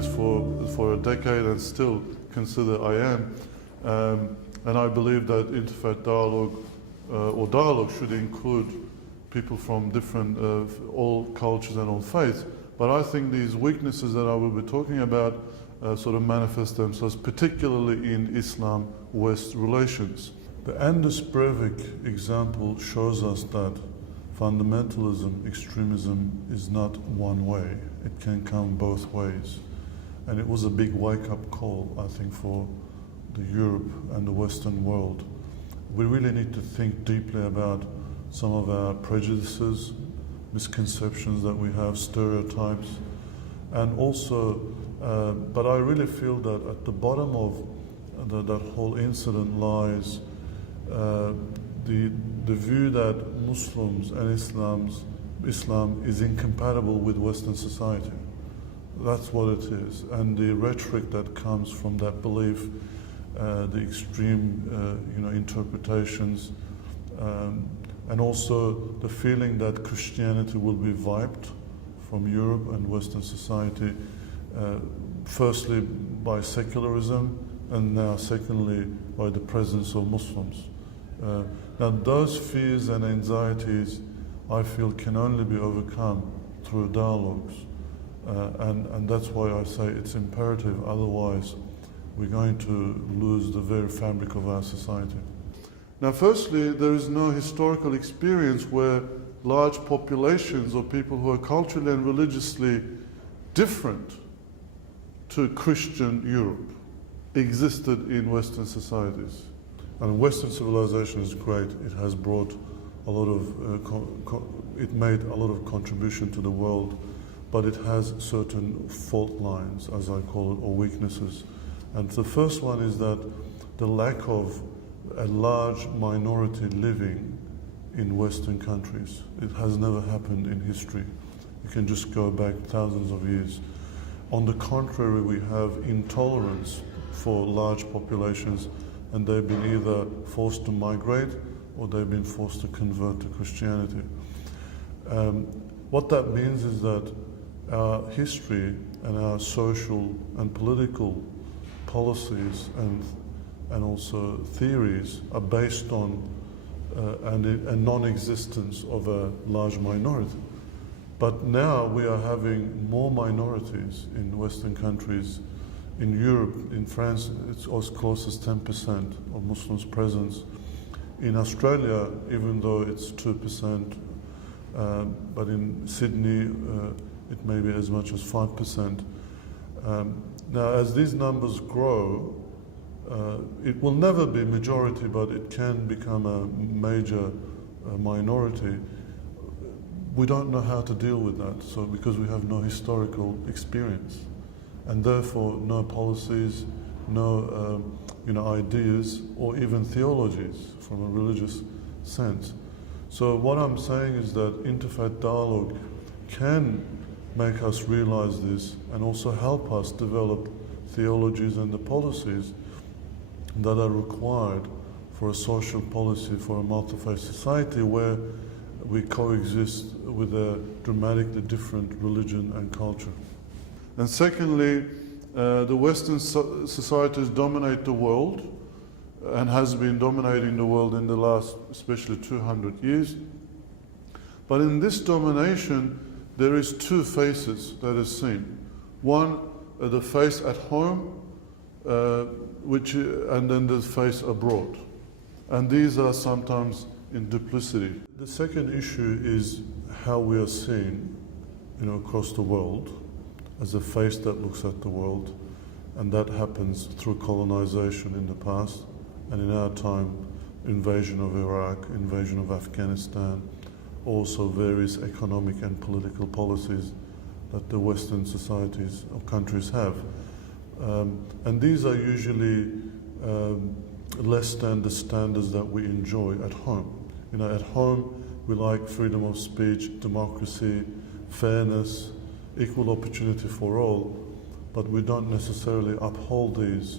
activist for a decade and still consider I am. And I believe that interfaith dialogue or dialogue should include people from different, all cultures and all faiths. But I think these weaknesses that I will be talking about sort of manifest themselves particularly in Islam-West relations. The Anders Breivik example shows us that fundamentalism, extremism is not one way. It can come both ways. And it was a big wake-up call, I think, for the Europe and the Western world. We really need to think deeply about some of our prejudices, misconceptions that we have, stereotypes, and also, but I really feel that at the bottom of that whole incident lies the view that Muslims and Islam is incompatible with Western society. That's what it is. And the rhetoric that comes from that belief, the extreme interpretations, and also the feeling that Christianity will be wiped from Europe and Western society, firstly by secularism, and now secondly by the presence of Muslims. Now those fears and anxieties, I feel, can only be overcome through dialogues. And that's why I say it's imperative, otherwise we're going to lose the very fabric of our society. Now firstly, there is no historical experience where large populations of people who are culturally and religiously different to Christian Europe existed in Western societies. And Western civilization is great. It has brought a lot of, it made a lot of contribution to the world, but it has certain fault lines, as I call it, or weaknesses. And the first one is that the lack of a large minority living in Western countries. It has never happened in history. You can just go back thousands of years. On the contrary, we have intolerance for large populations, and they've been either forced to migrate or they've been forced to convert to Christianity. What that means is that our history and our social and political policies and also theories are based on a non-existence of a large minority. But now we are having more minorities in Western countries. In Europe, in France, it's as close as 10% of Muslims' presence. In Australia, even though it's 2%, but in Sydney, it may be as much as 5%. Now, as these numbers grow, it will never be majority, but it can become a major minority. We don't know how to deal with that, so because we have no historical experience, and therefore no policies, no ideas, or even theologies from a religious sense. So what I'm saying is that interfaith dialogue can make us realize this and also help us develop theologies and the policies that are required for a social policy for a multi-faith society where we coexist with a dramatically different religion and culture. And secondly, the Western societies dominate the world and has been dominating the world in the last especially 200 years. But in this domination, there is two faces that is seen. One, the face at home, and then the face abroad. And these are sometimes in duplicity. The second issue is how we are seen, across the world as a face that looks at the world, and that happens through colonization in the past, and in our time, invasion of Iraq, invasion of Afghanistan, also various economic and political policies that the Western societies or countries have. And these are usually less than the standards that we enjoy at home. At home, we like freedom of speech, democracy, fairness, equal opportunity for all, but we don't necessarily uphold these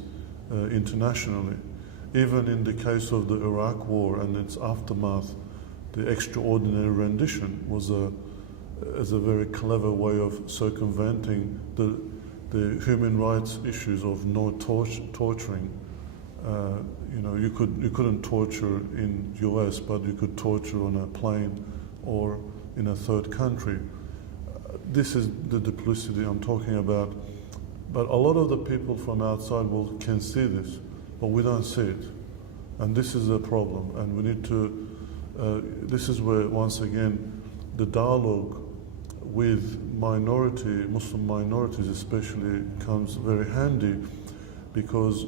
internationally. Even in the case of the Iraq War and its aftermath, the extraordinary rendition was a very clever way of circumventing the the human rights issues of no torturing. You couldn't torture in US, but you could torture on a plane or in a third country. This is the duplicity I'm talking about. But a lot of the people from outside can see this, but we don't see it. And this is a problem. And we need to, this is where, once again, the dialogue with Muslim minorities especially, comes very handy, because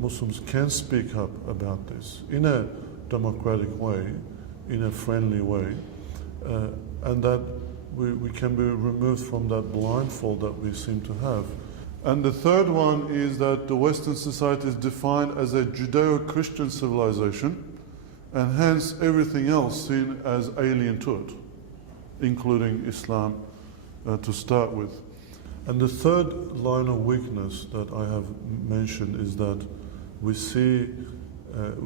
Muslims can speak up about this in a democratic way, in a friendly way, and that we can be removed from that blindfold that we seem to have. And the third one is that the Western society is defined as a Judeo-Christian civilization, and hence everything else seen as alien to it, including Islam to start with. And the third line of weakness that I have mentioned is that we see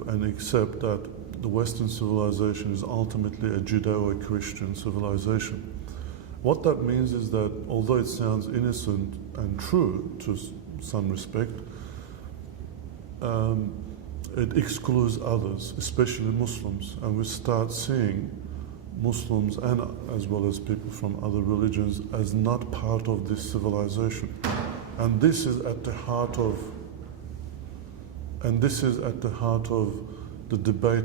and accept that the Western civilization is ultimately a Judeo-Christian civilization. What that means is that although it sounds innocent and true to some respect, it excludes others, especially Muslims, and we start seeing Muslims and as well as people from other religions as not part of this civilization. And this is at the heart of the debate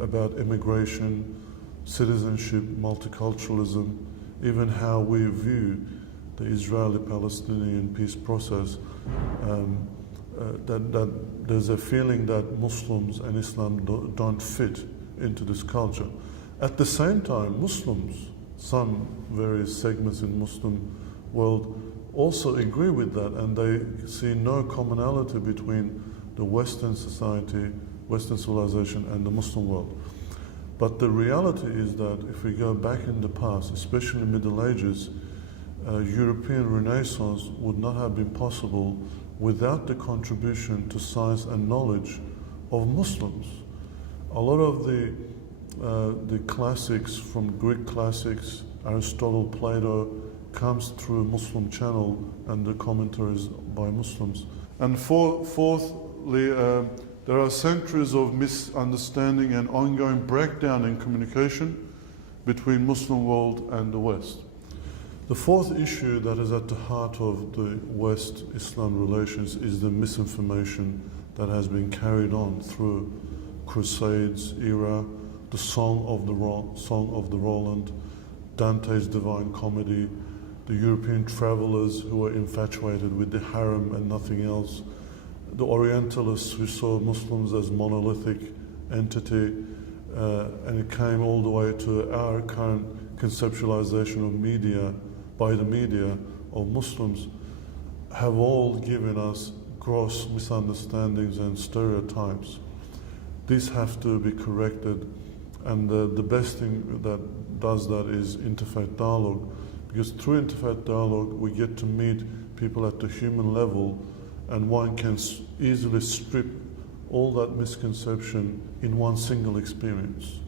about immigration, citizenship, multiculturalism, even how we view the Israeli-Palestinian peace process. That there's a feeling that Muslims and Islam don't fit into this culture. At the same time, Muslims, some various segments in Muslim world, also agree with that, and they see no commonality between the Western society, Western civilization, and the Muslim world. But the reality is that if we go back in the past, especially Middle Ages, European Renaissance would not have been possible without the contribution to science and knowledge of Muslims. A lot of the classics, from Greek classics, Aristotle, Plato, comes through Muslim channel and the commentaries by Muslims. And fourthly, there are centuries of misunderstanding and ongoing breakdown in communication between Muslim world and the West. The fourth issue that is at the heart of the West-Islam relations is the misinformation that has been carried on through Crusades era, the Song of the Roland, Dante's Divine Comedy, the European travelers who were infatuated with the harem and nothing else, the Orientalists who saw Muslims as monolithic entity, and it came all the way to our current conceptualization of media, by the media, of Muslims, have all given us gross misunderstandings and stereotypes. These have to be corrected, and the best thing that does that is interfaith dialogue, because through interfaith dialogue we get to meet people at the human level, and one can easily strip all that misconception in one single experience.